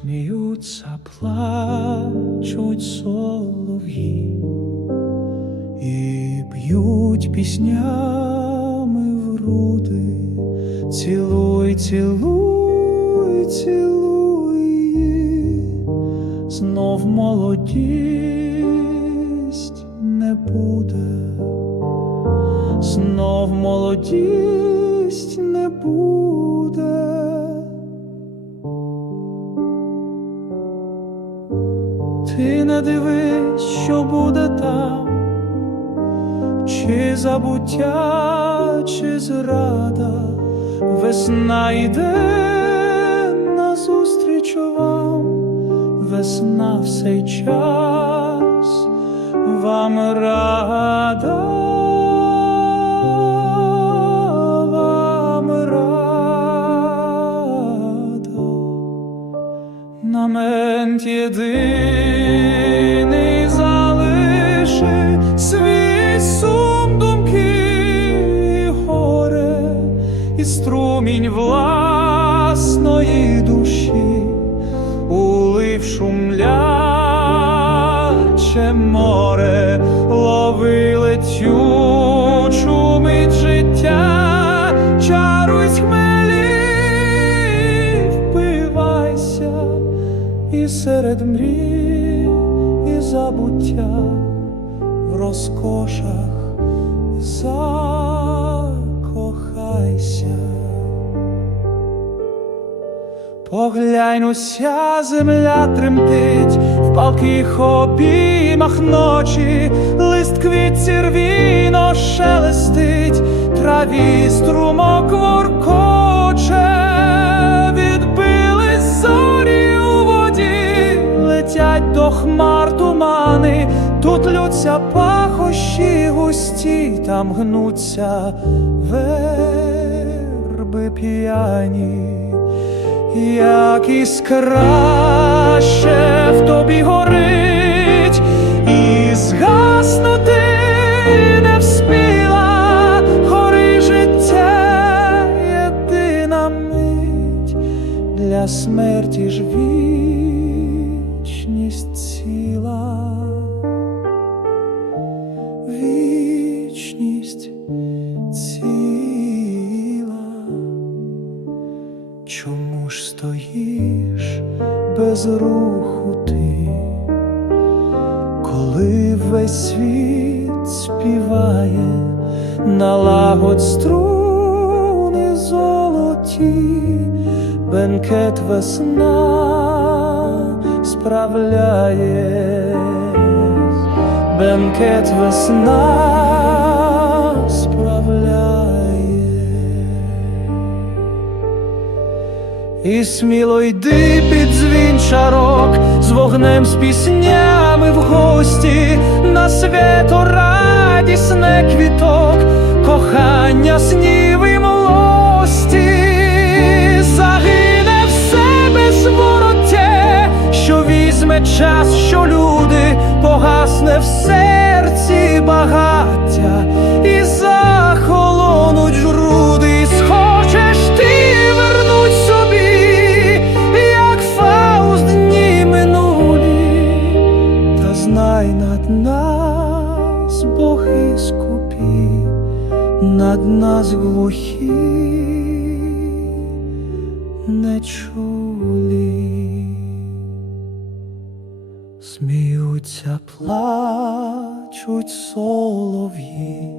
Сміються, плачуть солов'ї і б'ють піснями в груди. Цілуй, цілуй, цілуй, знов молодість не буде, знов молодість не дивись, що буде там, чи забуття, чи зрада, весна йде назустріч вам, весна в цей час вам рада, Намент єдиний залиши свій сум думки і горе, і струмінь власної душі, улив шумляче море, лови летючу серед мрій, і забуття в розкошах закохайся. Поглянь, уся земля тремтить в палких обіймах ночі, лист квіт рвіно шелестить, траві струмок воркоче, летять до хмар тумани, тут лються пахощі густі, там гнуться верби п'яні. Як іскра ще в тобі горить, і згаснути не вспіла, гори життя єдина мить. Для смерті ж вічність Чому ж стоїш без руху ти, коли весь світ співає налагод струни золоті, бенкет весна справляє, бенкет весна І сміло йди під дзвін чарок з вогнем, з піснями в гості, на свято радісне квіток, кохання снів і млості, загине все безвороття, що візьме час, що над нас глухі, не чулі. Сміються, плачуть солов'ї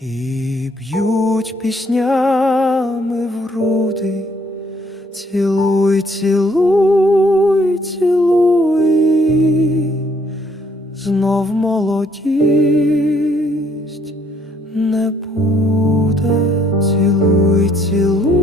і б'ють піснями в груди. Цілуй, цілуй, цілуй, знов молодість витілу.